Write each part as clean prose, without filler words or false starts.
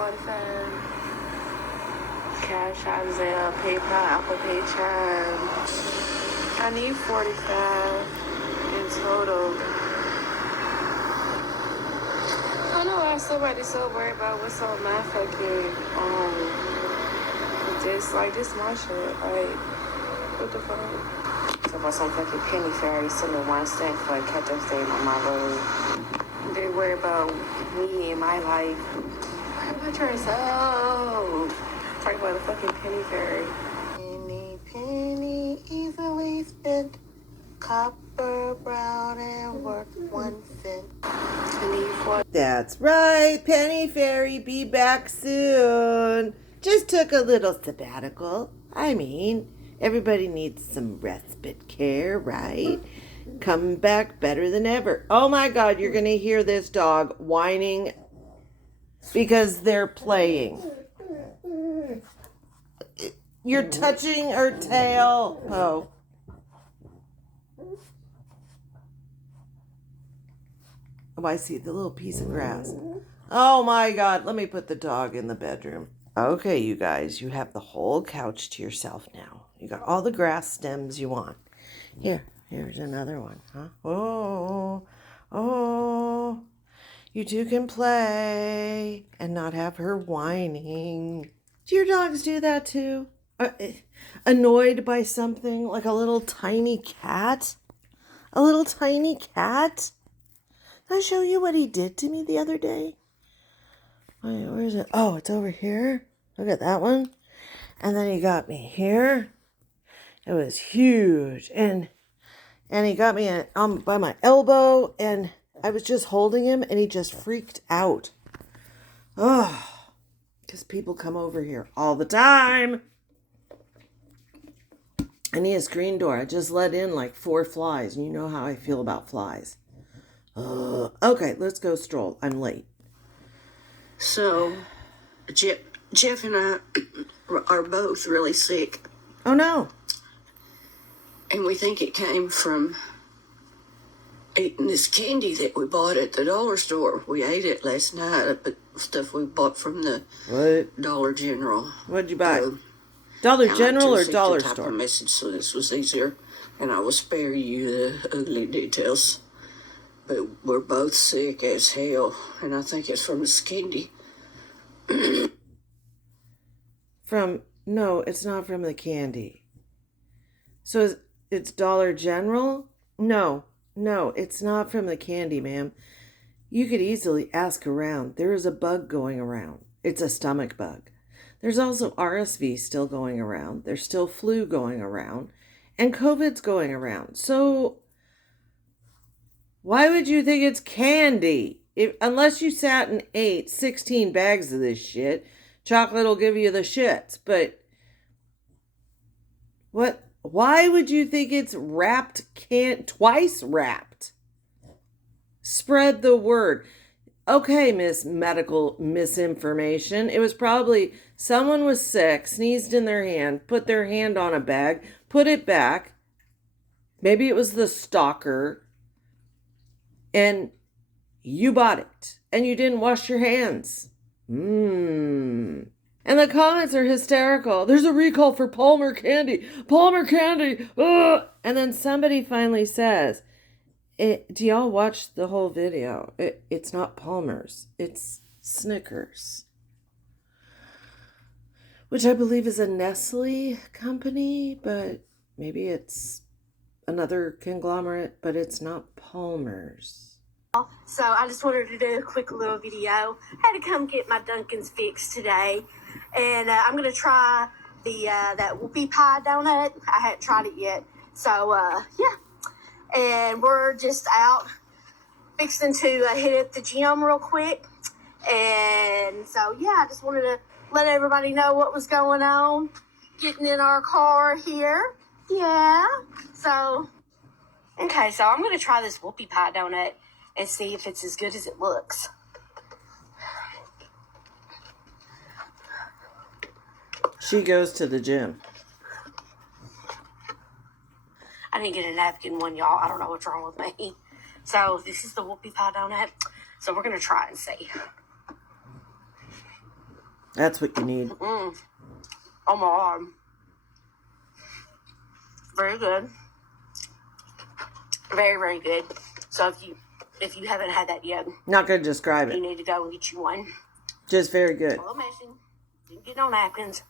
$2.45. Cash App, Zelle, PayPal, Apple Pay, Chime. I need 45 in total. I don't know why somebody's so worried about what's on my fucking this my shit. Like, what the fuck? Talk about some fucking penny ferry sending 1 cent for a catch-up staying on my road. They worry about me and my life. Worry about yourself. Talk about a fucking penny ferry. Penny easily spent, copper brown and worth 1 cent. That's right, penny fairy, be back soon. Just took a little sabbatical. I mean, everybody needs some respite care, right? Coming back better than ever. Oh my God, you're gonna hear this dog whining because they're playing. You're touching her tail. Oh. Oh, I see the little piece of grass. Oh my God, let me put the dog in the bedroom. Okay, you guys, you have the whole couch to yourself now. You got all the grass stems you want. Here's another one, huh? Oh, you two can play and not have her whining. Do your dogs do that too? Annoyed by something like a little tiny cat? A little tiny cat? Did I show you what he did to me the other day? Wait, where is it? Oh, it's over here. Look at that one. And then he got me here. It was huge. And he got me by my elbow. And I was just holding him. And he just freaked out. Oh, because people come over here all the time. I need a screen door. I just let in like 4 flies. And you know how I feel about flies. Okay, let's go stroll. I'm late. So, Jeff and I are both really sick. Oh, no. And we think it came from eating this candy that we bought at the dollar store. We ate it last night, but stuff we bought from the Dollar General. What'd you buy? Dollar General or Dollar Store? I type a message so this was easier, and I will spare you the ugly details. But we're both sick as hell, and I think it's from this candy. No, it's not from the candy. So it's Dollar General? No, it's not from the candy, ma'am. You could easily ask around. There is a bug going around. It's a stomach bug. There's also RSV still going around. There's still flu going around. And COVID's going around. So why would you think it's candy? Unless you sat and ate 16 bags of this shit, chocolate will give you the shits. But what? Why would you think it's wrapped, twice wrapped? Spread the word. Okay, Miss Medical Misinformation. It was probably someone was sick, sneezed in their hand, put their hand on a bag, put it back. Maybe it was the stalker. And you bought it. And you didn't wash your hands. And the comments are hysterical. There's a recall for Palmer candy. Palmer candy. Ugh. And then somebody finally says, do y'all watch the whole video? It's not Palmer's. It's Snickers. Which I believe is a Nestle company, but maybe it's another conglomerate, but it's not Palmer's. So I just wanted to do a quick little video. I had to come get my Dunkin's fixed today. And I'm going to try the that whoopie pie donut. I hadn't tried it yet. So, yeah. And we're just out fixing to hit the gym real quick. And so, yeah, I just wanted to let everybody know what was going on. Getting in our car here. Yeah. So, okay, so I'm going to try this whoopie pie donut and see if it's as good as it looks. She goes to the gym. I didn't get a napkin one, y'all. I don't know what's wrong with me. So this is the whoopie pie donut. So we're going to try and see. That's what you need. Oh my God. Very good. Very, very good. So if you haven't had that yet, Not going to describe you it. need to go and get you one. Just very good. A little messy. Didn't get no napkins.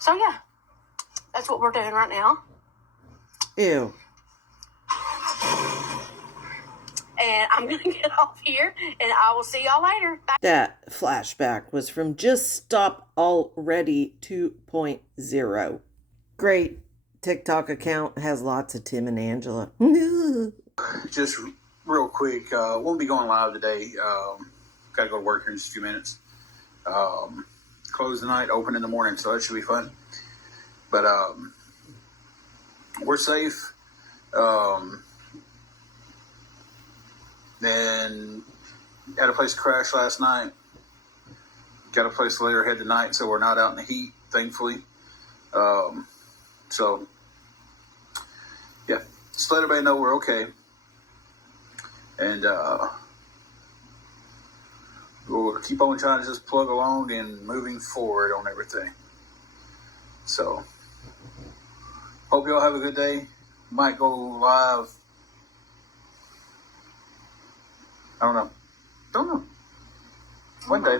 So yeah, that's what we're doing right now. Ew. And I'm going to get off here, and I will see y'all later. Bye. That flashback was from Just Stop Already 2.0. Great TikTok account. Has lots of Tim and Angela. Just real quick, won't be going live today. Got to go to work here in just a few minutes. Close tonight, open in the morning, so that should be fun. But we're safe. Then had a place to crash last night. Got a place to lay our head tonight, so we're not out in the heat, thankfully. So, yeah, just let everybody know we're okay. And we'll keep on trying to just plug along and moving forward on everything. So, hope y'all have a good day. Might go live. I don't know. One day.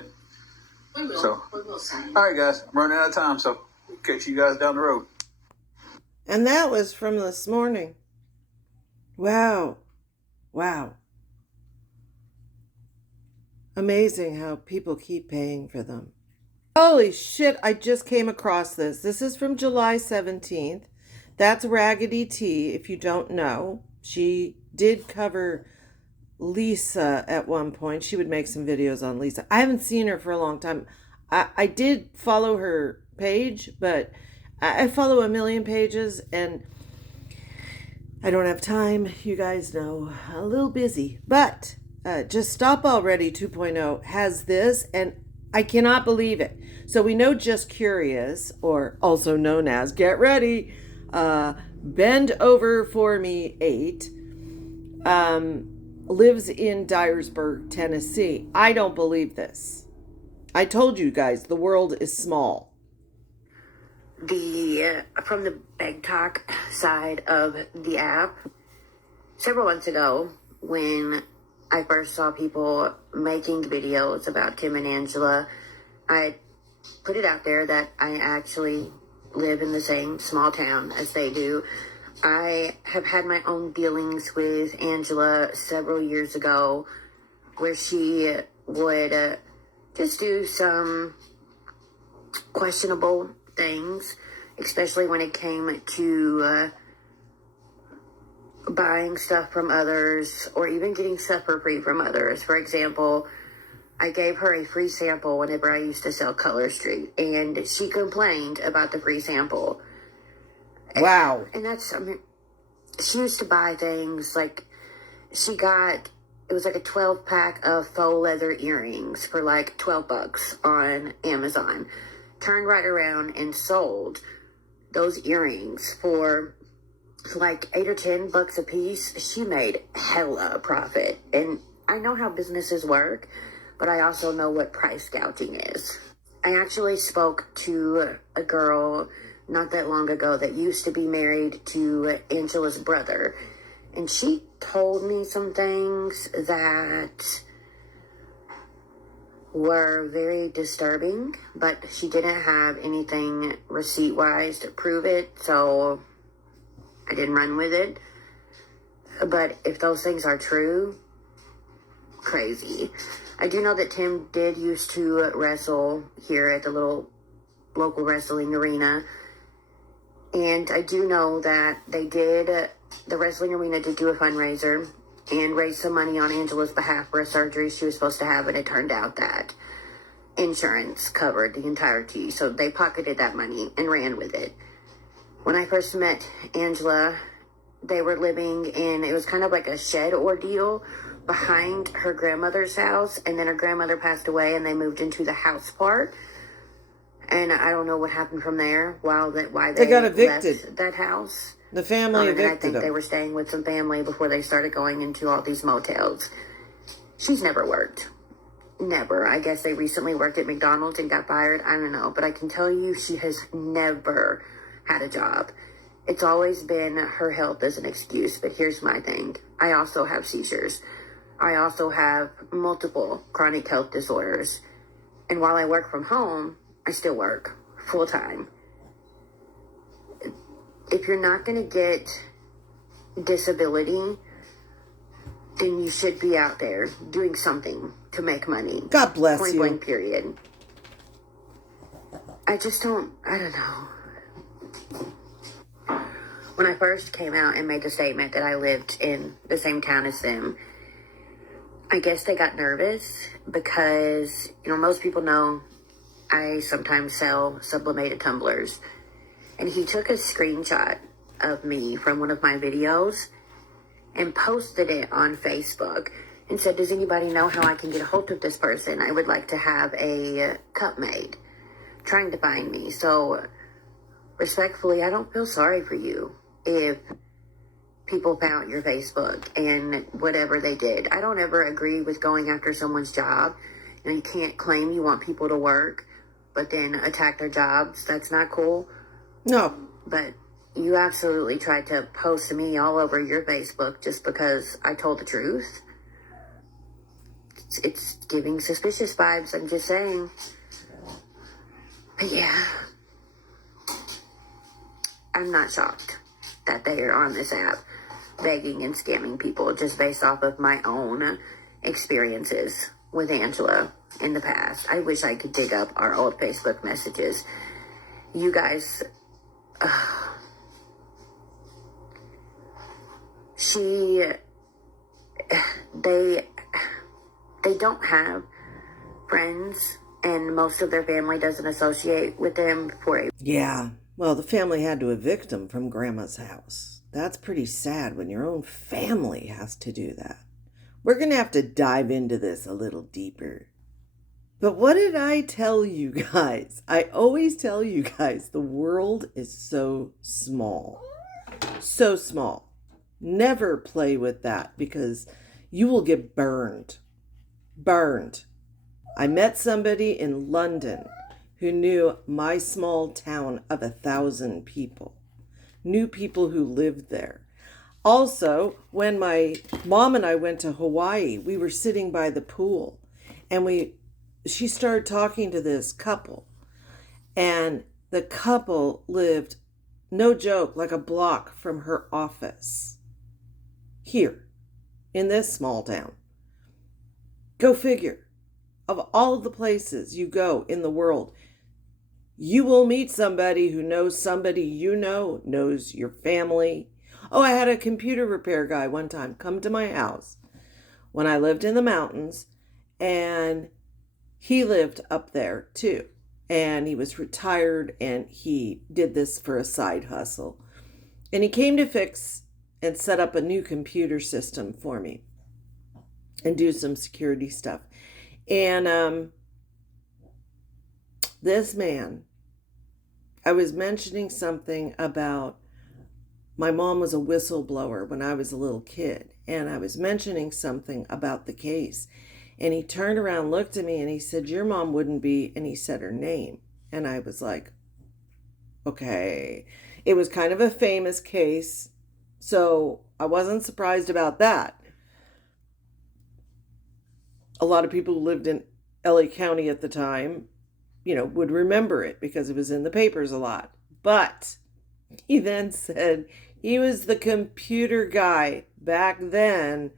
We will. So, We will say. all right, guys. I'm running out of time, so we'll catch you guys down the road. And that was from this morning. Wow. Wow. Amazing how people keep paying for them. Holy shit, I just came across this. This is from July 17th. That's Raggedy T, if you don't know. She did cover Lisa at one point. She would make some videos on Lisa. I haven't seen her for a long time. I did follow her page, but I follow a million pages and I don't have time. You guys know, a little busy. But Just Stop Already 2.0 has this, and I cannot believe it. So we know Just Curious, or also known as Get Ready, Bend Over For Me 8, lives in Dyersburg, Tennessee. I don't believe this. I told you guys, the world is small. From the Beg Talk side of the app, several months ago, when I first saw people making videos about Tim and Angela, I put it out there that I actually live in the same small town as they do. I have had my own dealings with Angela several years ago where she would just do some questionable things, especially when it came to buying stuff from others or even getting stuff for free from others. For example, I gave her a free sample whenever I used to sell Color Street, and she complained about the free sample. Wow. And that's, she used to buy things like, it was like a 12 pack of faux leather earrings for like $12 on Amazon. Turned right around and sold those earrings for like $8 or $10 a piece. She made hella profit. And I know how businesses work, but I also know what price gouging is. I actually spoke to a girl not that long ago that used to be married to Angela's brother. And she told me some things that were very disturbing, but she didn't have anything receipt-wise to prove it, so I didn't run with it. But if those things are true, crazy. I do know that Tim did used to wrestle here at the little local wrestling arena. And I do know that the wrestling arena did do a fundraiser and raise some money on Angela's behalf for a surgery she was supposed to have, and it turned out that insurance covered the entirety, so they pocketed that money and ran with it. When I first met Angela, they were living in, it was kind of like a shed ordeal behind her grandmother's house, and then her grandmother passed away and they moved into the house part. And I don't know what happened from there, why they got evicted. left that house. The family And I evicted think them. they were staying with some family before they started going into all these motels. She's never worked. never. I guess they recently worked at McDonald's and got fired. I don't know. But I can tell you she has never had a job. It's always been her health as an excuse. But here's my thing. I also have seizures. I also have multiple chronic health disorders. And while I work from home, I still work full time. If you're not going to get disability, then you should be out there doing something to make money. God bless Point you. blank, period. I don't know. When I first came out and made the statement that I lived in the same town as them, I guess they got nervous because, most people know I sometimes sell sublimated tumblers. And he took a screenshot of me from one of my videos and posted it on Facebook and said, does anybody know how I can get a hold of this person? I would like to have a cup made, trying to find me. So respectfully, I don't feel sorry for you if people found your Facebook and whatever they did. I don't ever agree with going after someone's job. You can't claim you want people to work, but then attack their jobs. That's not cool. No. But you absolutely tried to post me all over your Facebook just because I told the truth. It's giving suspicious vibes, I'm just saying. But yeah, I'm not shocked that they are on this app begging and scamming people just based off of my own experiences with Angela in the past. I wish I could dig up our old Facebook messages. You guys... they don't have friends, and most of their family doesn't associate with them for a... Yeah, well, the family had to evict them from Grandma's house. That's pretty sad when your own family has to do that. We're going to have to dive into this a little deeper. But what did I tell you guys? I always tell you guys the world is so small. So small. Never play with that because you will get burned. Burned. I met somebody in London who knew my small town of 1,000 people. Knew people who lived there. Also, when my mom and I went to Hawaii, we were sitting by the pool and she started talking to this couple, and the couple lived, no joke, like a block from her office here in this small town. Go figure. Of all the places you go in the world, you will meet somebody who knows somebody knows your family. Oh, I had a computer repair guy one time come to my house when I lived in the mountains, and he lived up there too. And he was retired and he did this for a side hustle. And he came to fix and set up a new computer system for me and do some security stuff. And this man, I was mentioning something about my mom was a whistleblower when I was a little kid. And I was mentioning something about the case. And he turned around, looked at me, and he said, your mom wouldn't be, and he said her name. And I was like, okay. It was kind of a famous case, so I wasn't surprised about that. A lot of people who lived in LA County at the time, would remember it because it was in the papers a lot. But he then said he was the computer guy back then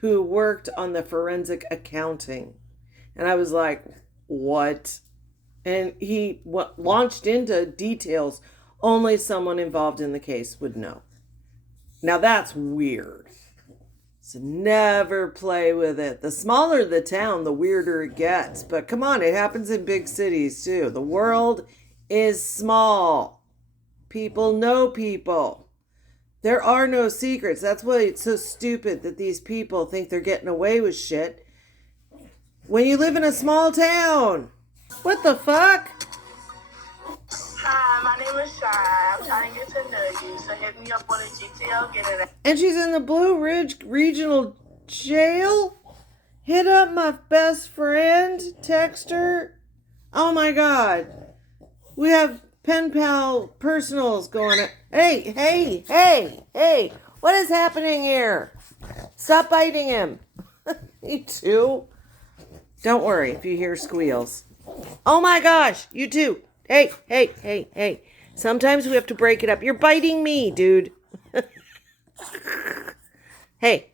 who worked on the forensic accounting. And I was like, what? And he launched into details only someone involved in the case would know. Now that's weird. So never play with it. The smaller the town, the weirder it gets. But come on, it happens in big cities too. The world is small. People know people. There are no secrets. That's why it's so stupid that these people think they're getting away with shit when you live in a small town. What the fuck? Hi, my name is Shy. I'm trying to get to know you, so hit me up on the GTL, get it. And she's in the Blue Ridge Regional Jail? Hit up my best friend, text her. Oh my God. We have pen pal personals going on. Hey. What is happening here? Stop biting him. You too. Don't worry if you hear squeals. Oh my gosh, you too. Hey. Sometimes we have to break it up. You're biting me, dude. Hey.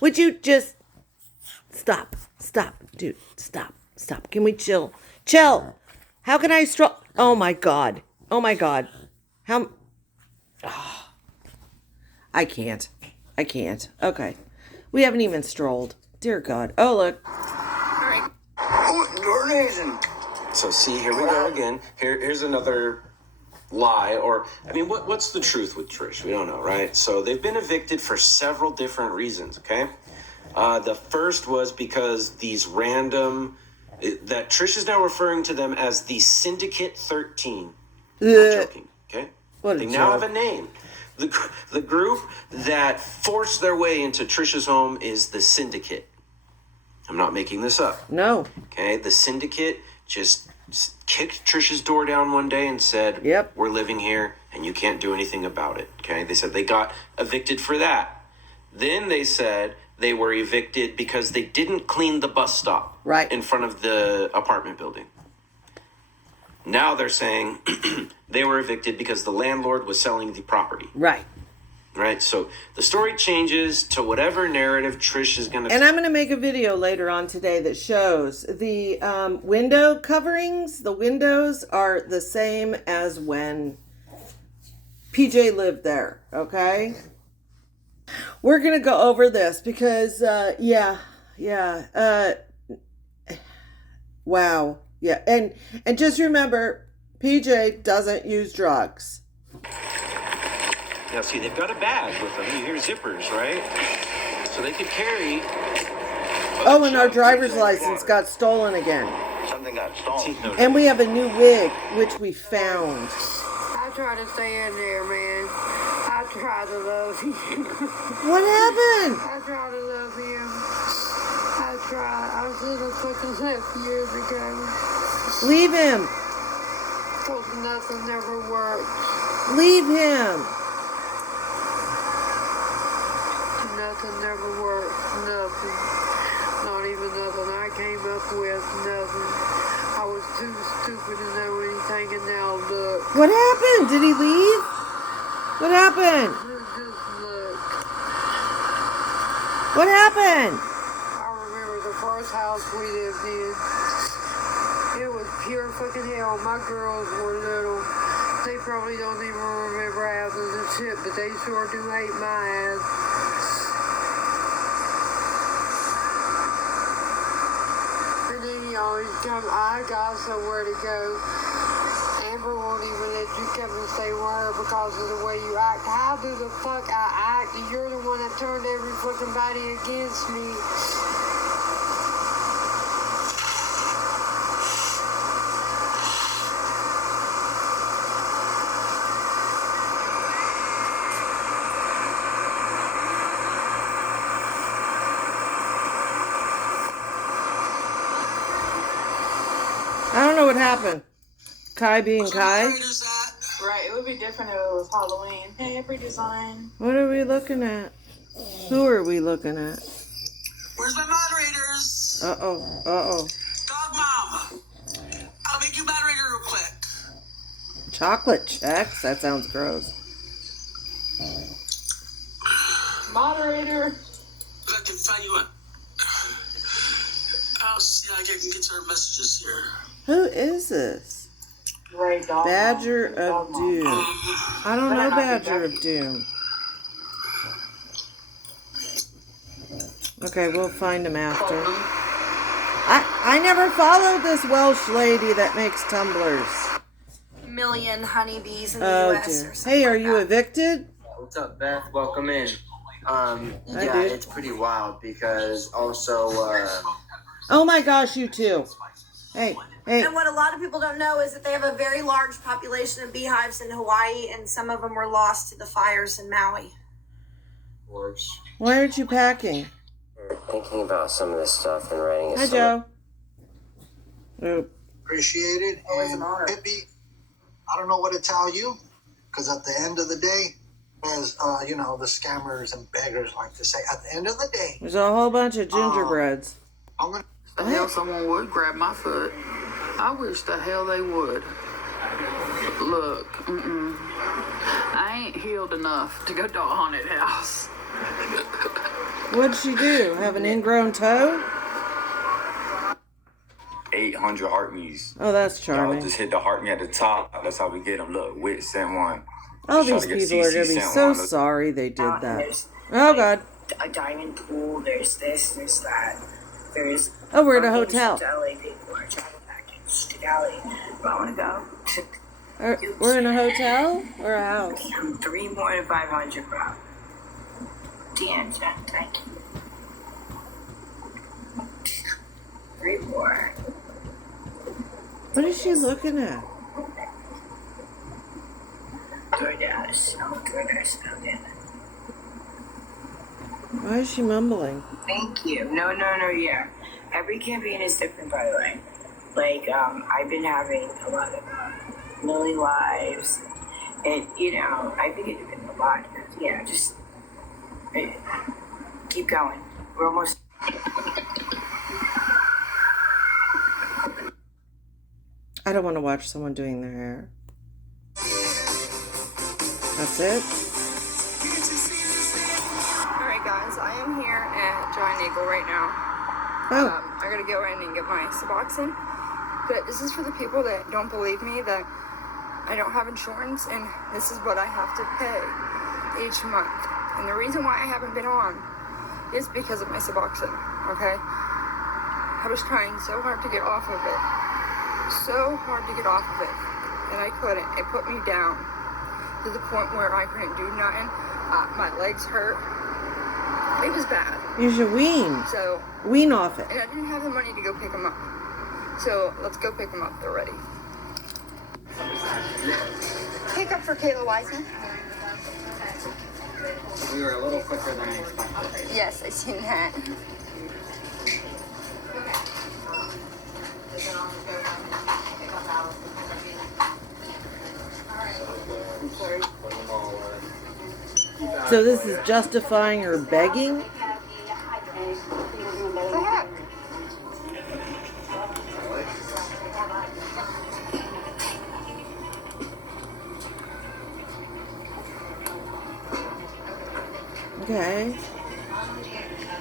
Would you just stop, dude. Stop. Can we chill? How can I stroll? Oh my God. How? Oh, I can't. Okay. We haven't even strolled. Dear God. Oh, look. So see, here we go again. Here's another lie, or I mean, what's the truth with Trish? We don't know, right? So they've been evicted for several different reasons. Okay, the first was because these random that Trish is now referring to them as the Syndicate 13. Not joking. Okay, they now have a name. The group that forced their way into Trish's home is the Syndicate. I'm not making this up. No. Okay, the Syndicate just kicked Trish's door down one day and said, "Yep, we're living here and you can't do anything about it." Okay, they said they got evicted for that. Then they said they were evicted because they didn't clean the bus stop in front of the apartment building. Now they're saying they were evicted because the landlord was selling the property. Right, so the story changes to whatever narrative Trish is going to... And I'm going to make a video later on today that shows the window coverings. The windows are the same as when PJ lived there, okay? We're going to go over this because, wow. Yeah, and just remember, PJ doesn't use drugs. Now, see, they've got a bag with them. You hear zippers, right? So they could carry... Oh, and our driver's license got stolen again. Something got stolen. And we have a new wig, which we found. I try to stay in there, man. I try to love you. What happened? I try to love him. I try. I should have fucking left years ago. Leave him. Because nothing ever worked. Leave him. Nothing never worked. Nothing. Not even nothing I came up with. Nothing. I was too stupid to know anything, and now look. What happened? Did he leave? What happened? Just look. What happened? I remember the first house we lived in. It was pure fucking hell. My girls were little. They probably don't even remember half of the shit, but they sure do hate my ass. Always come, I got somewhere to go. Amber won't even let you come and stay with her because of the way you act. How do the fuck I act? You're the one that turned every fucking body against me. I don't know what happened. Kai being Kai. Right, it would be different if it was Halloween. Hey, every design. What are we looking at? Who are we looking at? Where's my moderators? Uh-oh. Dog Mom. I'll make you moderator real quick. Chocolate checks? That sounds gross. Moderator. I can find you a... I'll see how I can get to her messages here. Who is this? Ray Dog Badger of Doom. I don't know Badger of Doom. Okay, we'll find him after. I never followed this Welsh lady that makes tumblers. Million honeybees in the Oh US dear. or something. Hey, are you evicted? What's up, Beth? Welcome in. Yeah, dude. it's pretty wild because also, Oh my gosh, you too. Hey. And what a lot of people don't know is that they have a very large population of beehives in Hawaii, and some of them were lost to the fires in Maui. works. Why aren't you packing? thinking about some of this stuff and writing a Hi, Joe. Oop. Appreciate it. And Pippi, I don't know what to tell you, because at the end of the day, as you know, the scammers and beggars like to say, at the end of the day, There's a whole bunch of gingerbreads. I'm gonna. The hell someone would grab my foot. I wish the hell they would. Look, I ain't healed enough to go to a haunted house. What'd she do? Have an ingrown toe? 800 heartbeats. Oh, that's charming. Y'all just hit the heart me at the top. That's how we get them. Look, Wit sent one. All these people are going to be so sorry they did that. Oh, God. A diamond pool, there's this, there's that. There's... Oh, we're at a hotel. To LA people are travel package to Cali. But I want to go to... We're in a hotel or a house? 3 more to 500, bro. Damn, Jen, thank you. 3 more. What is she looking at? DoorDash. Oh, DoorDash. Oh, damn it. Why is she mumbling? Thank you. No, yeah. Every campaign is different, by the way. Like, I've been having a lot of Lily lives, and, you know, I think it's been a lot. Yeah, just keep going. We're almost... I don't want to watch someone doing their hair. That's it? Alright guys, I am here at Giant Eagle right now. Oh. I gotta go in and get my Suboxone. But this is for the people that don't believe me that I don't have insurance, and this is what I have to pay each month. And the reason why I haven't been on is because of my Suboxone, okay? I was trying so hard to get off of it. So hard to get off of it. And I couldn't. It put me down to the point where I couldn't do nothing. My legs hurt. It was bad. You should wean. So wean off it. And I didn't have the money to go pick them up. So let's go pick them up. They're ready. Pick up for Kayla Wiseman. We were a little quicker than I expected. Yes, I seen that. So this is justifying her begging? Okay.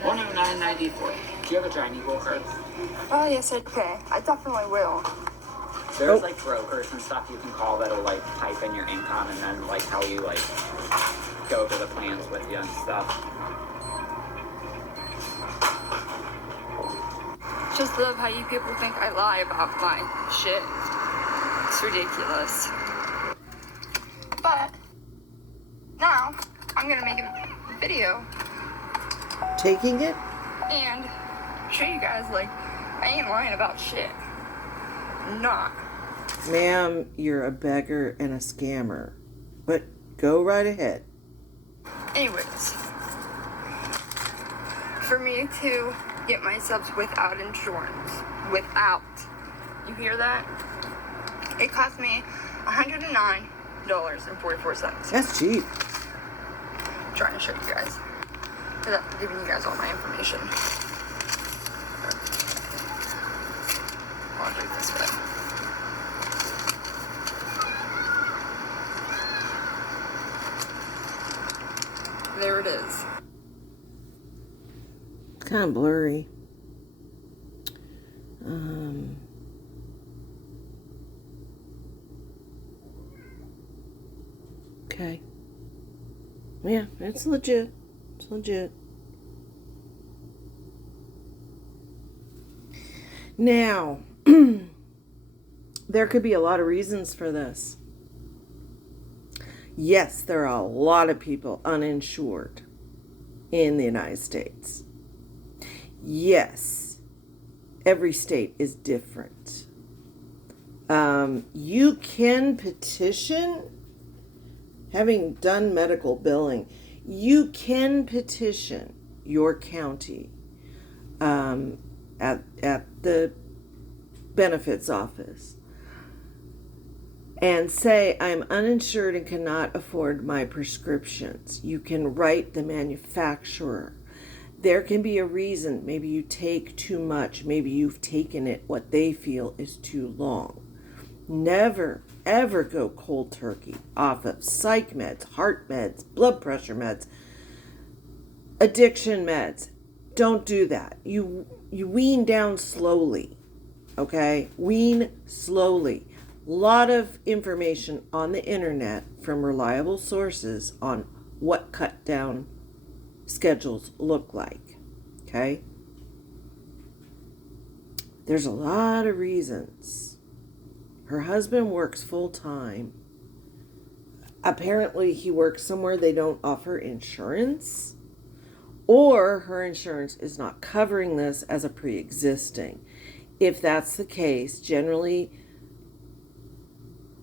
109.94. Do you have a Giant Eagle card? Oh, yes, okay. I definitely will. There's like brokers and stuff you can call that'll like type in your income and then like tell you like go over the plans with you and stuff. Just love how you people think I lie about my shit. It's ridiculous. But now I'm gonna make a video taking it and show you guys like I ain't lying about shit. Not. Ma'am, you're a beggar and a scammer. But go right ahead. Anyways, for me to get my subs without insurance, you hear that? It cost me $109.44. That's cheap. I'm trying to show you guys. I'm giving you guys all my information. I'll do it this way. There it is. It's kind of blurry. Okay. Yeah, it's legit. It's legit. Now, there could be a lot of reasons for this. Yes, there are a lot of people uninsured in the United States. Yes, every state is different. You can petition, having done medical billing, you can petition your county at the benefits office and say, I'm uninsured and cannot afford my prescriptions. You can write the manufacturer. There can be a reason. Maybe you take too much. Maybe you've taken it what they feel is too long. Never, ever go cold turkey off of psych meds, heart meds, blood pressure meds, addiction meds. Don't do that. You wean down slowly, okay? Wean slowly. A lot of information on the internet from reliable sources on what cut down schedules look like, okay? There's a lot of reasons. Her husband works full time. Apparently he works somewhere they don't offer insurance, or her insurance is not covering this as a pre-existing. If that's the case, generally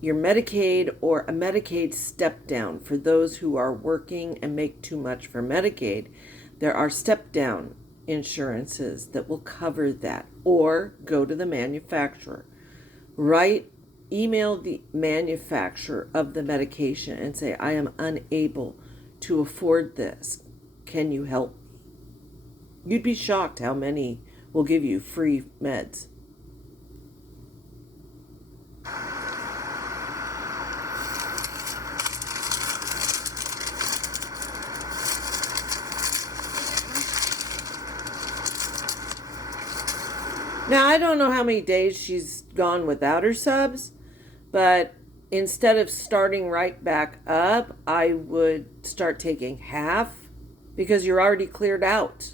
your Medicaid or a Medicaid step down for those who are working and make too much for Medicaid, there are step down insurances that will cover that, or go to the manufacturer. Email the manufacturer of the medication and say, I am unable to afford this. Can you help me? You'd be shocked how many will give you free meds. Now, I don't know how many days she's gone without her subs, but instead of starting right back up, I would start taking half because you're already cleared out.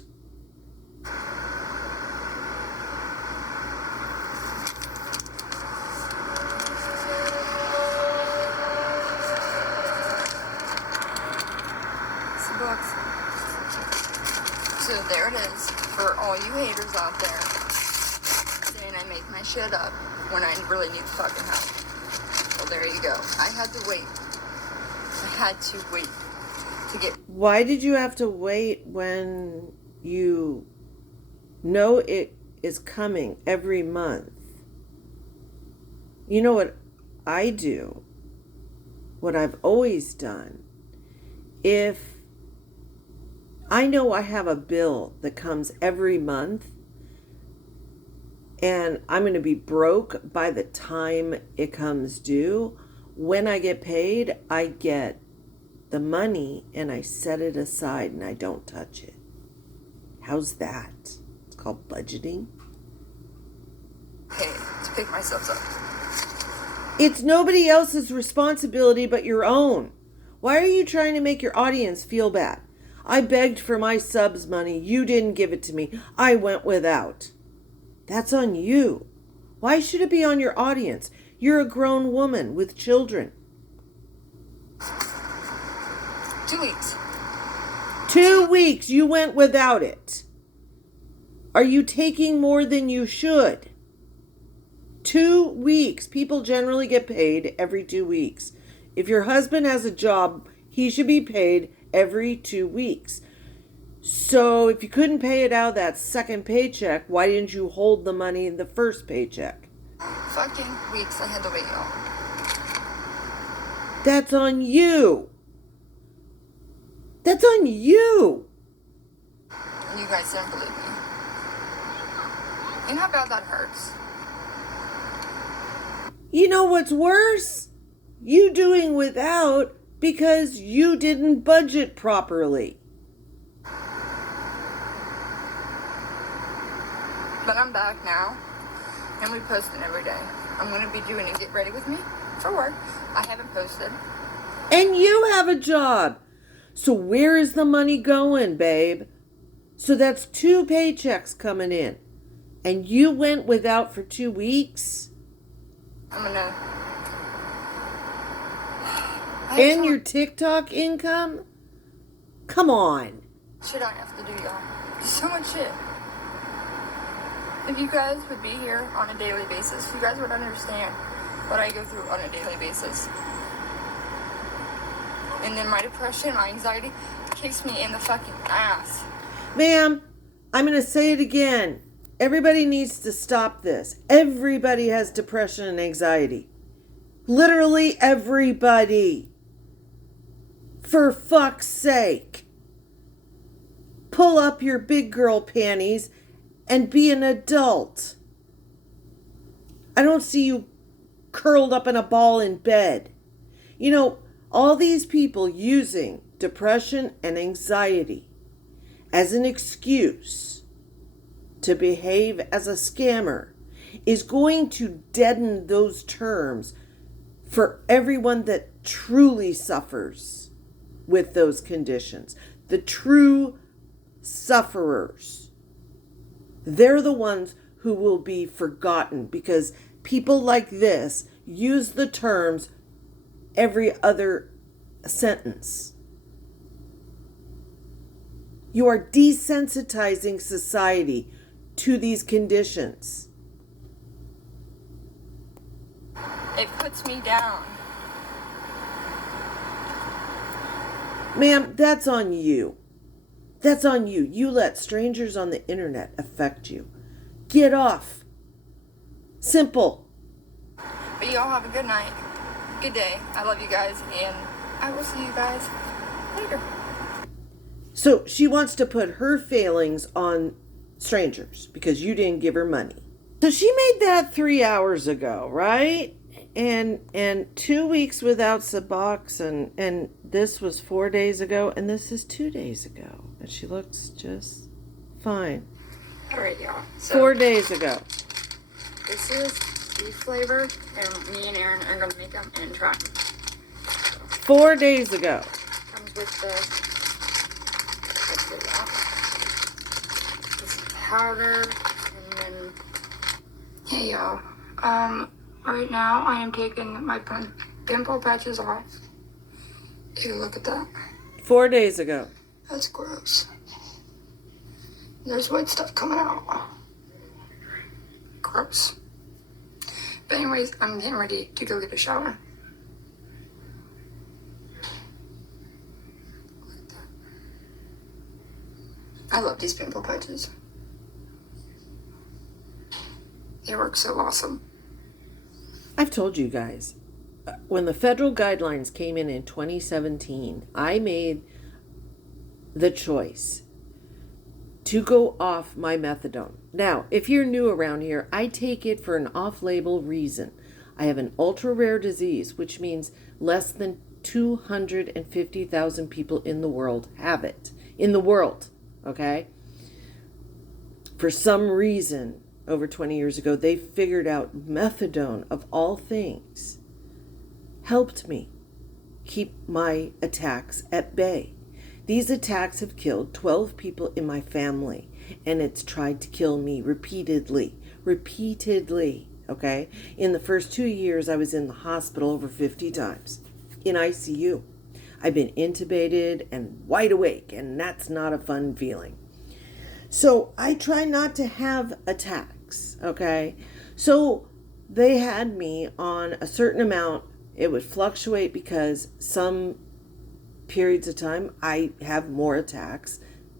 So there it is for all you haters out there saying I make my shit up when I really need to fucking help. Well, there you go. I had to wait. To get. Why did you have to wait when you know it is coming every month? You know what I do? What I've always done. If I know I have a bill that comes every month and I'm going to be broke by the time it comes due, when I get paid, I get the money and I set it aside and I don't touch it. How's that? It's called budgeting. Okay, to pick myself up. It's nobody else's responsibility but your own. Why are you trying to make your audience feel bad? I begged for my subs money. You didn't give it to me. I went without. That's on you. Why should it be on your audience? You're a grown woman with children. 2 weeks. 2 weeks you went without it. Are you taking more than you should? 2 weeks. People generally get paid every 2 weeks. If your husband has a job, he should be paid every 2 weeks. So if you couldn't pay it out that second paycheck, why didn't you hold the money in the first paycheck? Fucking weeks I had to wait, y'all. That's on you. That's on you. You guys don't believe me. You know how bad that hurts? You know what's worse? You doing without because you didn't budget properly. But I'm back now, and we posting every day. I'm going to be doing it. Get ready with me for work. I haven't posted. And you have a job. So where is the money going, babe? So that's 2 paychecks coming in. And you went without for 2 weeks? I'm going to... And your TikTok income? Come on. Shit I have to do, y'all. So much shit. If you guys would be here on a daily basis, you guys would understand what I go through on a daily basis. And then my depression, my anxiety kicks me in the fucking ass. Ma'am, I'm going to say it again. Everybody needs to stop this. Everybody has depression and anxiety. Literally everybody. For fuck's sake. Pull up your big girl panties and be an adult. I don't see you curled up in a ball in bed. You know, all these people using depression and anxiety as an excuse to behave as a scammer is going to deaden those terms for everyone that truly suffers with those conditions. The true sufferers. They're the ones who will be forgotten because people like this use the terms every other sentence. You are desensitizing society to these conditions. It puts me down. Ma'am, that's on you. That's on you. You let strangers on the internet affect you. Get off. Simple. But y'all have a good night. Good day. I love you guys, and I will see you guys later. So she wants to put her failings on strangers because you didn't give her money. So she made that 3 hours ago, right? And 2 weeks without Suboxone, and this was 4 days ago, and this is 2 days ago. And she looks just fine. Alright, y'all. So 4 days ago. this is beef flavor, and me and Aaron are gonna make them and try them. 4 days ago. Comes with this powder, and then hey y'all. Right now I am taking my pimple patches off. Ew, look at that. 4 days ago. That's gross. There's white stuff coming out. Gross. But anyways, I'm getting ready to go get a shower. I love these pimple patches. They work so awesome. I've told you guys, when the federal guidelines came in 2017, I made the choice to go off my methadone. Now, if you're new around here, I take it for an off-label reason. I have an ultra-rare disease, which means less than 250,000 people in the world have it. In the world, okay? For some reason, over 20 years ago, they figured out methadone, of all things, helped me keep my attacks at bay. These attacks have killed 12 people in my family, and it's tried to kill me repeatedly, okay? In the first 2 years, I was in the hospital over 50 times, in ICU. I've been intubated and wide awake, and that's not a fun feeling. So I try not to have attacks, okay? So they had me on a certain amount. It would fluctuate because some periods of time I have more attacks.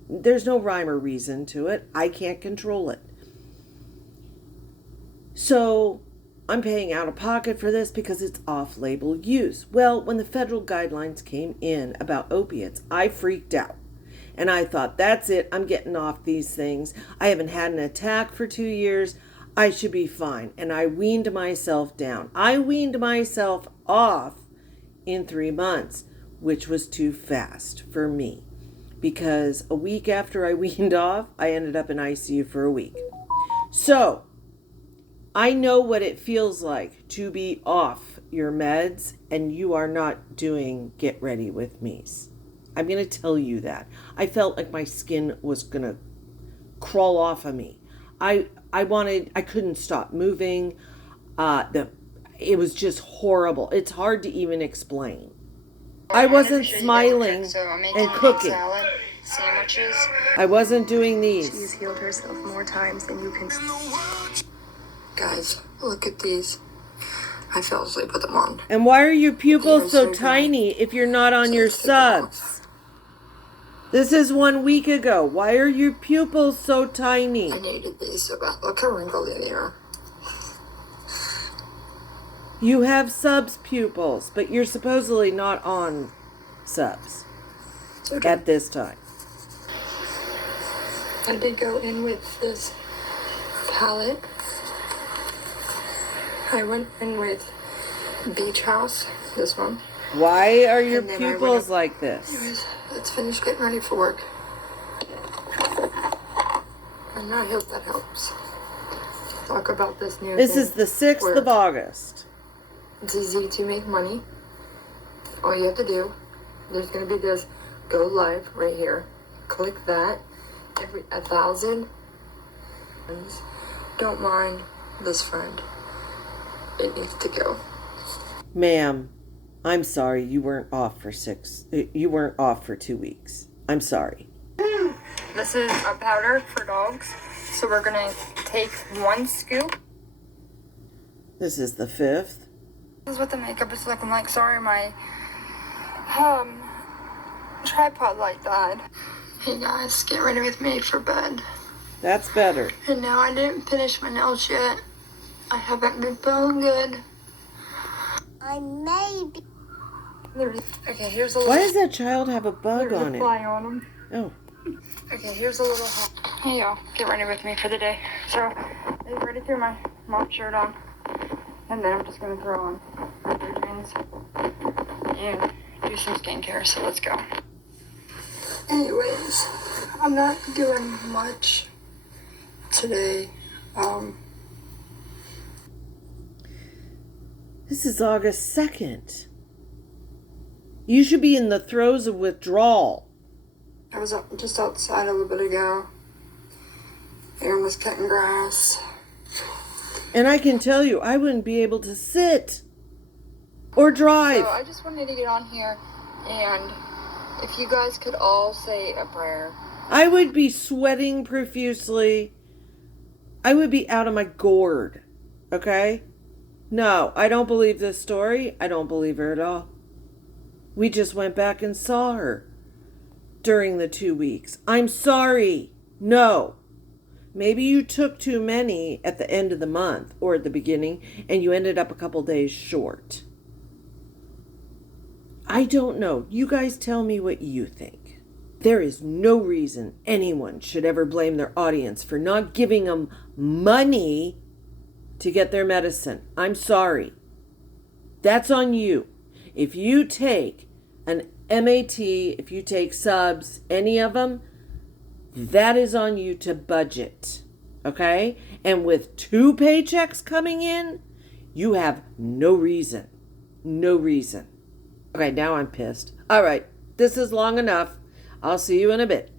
There's no rhyme or reason to it. I can't control it. So I'm paying out of pocket for this because it's off-label use. Well, when the federal guidelines came in about opiates, I freaked out. And I thought, that's it. I'm getting off these things. I haven't had an attack for 2 years. I should be fine. And I weaned myself down. I weaned myself off in 3 months, which was too fast for me. Because a week after I weaned off, I ended up in ICU for a week. So I know what it feels like to be off your meds, and you are not doing Get Ready With Me's. I'm going to tell you that. I felt like my skin was going to crawl off of me. I couldn't stop moving. It was just horrible. It's hard to even explain. I wasn't smiling and cooking. Salad, sandwiches. I wasn't doing these. She's healed herself more times than you can. Guys, look at these. I fell asleep with them on. And why are your pupils so tiny if you're not on your subs? This is 1 week ago. Why are your pupils so tiny? I needed these so bad. Look how wrinkled they are. You have subs pupils, but you're supposedly not on subs at this time. I did go in with this palette. I went in with Beach House, this one. Why are your pupils like this? Anyways, let's finish getting ready for work. And I hope that helps. Talk about this new This thing is the 6th of August. It's easy to make money. All you have to do, there's going to be this go live right here. Click that. Every 1,000. Don't mind this friend. It needs to go. Ma'am, I'm sorry you weren't off for 2 weeks. I'm sorry. This is a powder for dogs. So we're gonna take 1 scoop. This is the 5th. This is what the makeup is looking like. Sorry, my tripod like that. Hey guys, get ready with me for bed. That's better. And now I didn't finish my nails yet. I haven't been feeling good. I may be. Okay, here's a little. Why does that child have a bug on it? Fly on them. Oh. Okay, here's a little. Hey y'all, get ready with me for the day. So, I already threw my mom shirt on, and then I'm just gonna throw on my blue jeans and do some skincare. So let's go. Anyways, I'm not doing much today. This is August 2nd. You should be in the throes of withdrawal. I was just outside a little bit ago. Aaron was cutting grass. And I can tell you, I wouldn't be able to sit or drive. So I just wanted to get on here, and if you guys could all say a prayer. I would be sweating profusely. I would be out of my gourd. Okay? No, I don't believe this story. I don't believe her at all. We just went back and saw her during the 2 weeks. I'm sorry. No. Maybe you took too many at the end of the month or at the beginning and you ended up a couple days short. I don't know. You guys tell me what you think. There is no reason anyone should ever blame their audience for not giving them money to get their medicine. I'm sorry. That's on you. If you take an MAT, if you take subs, any of them, that is on you to budget. Okay? And with 2 paychecks coming in, you have no reason. No reason. Okay, now I'm pissed. All right, this is long enough. I'll see you in a bit.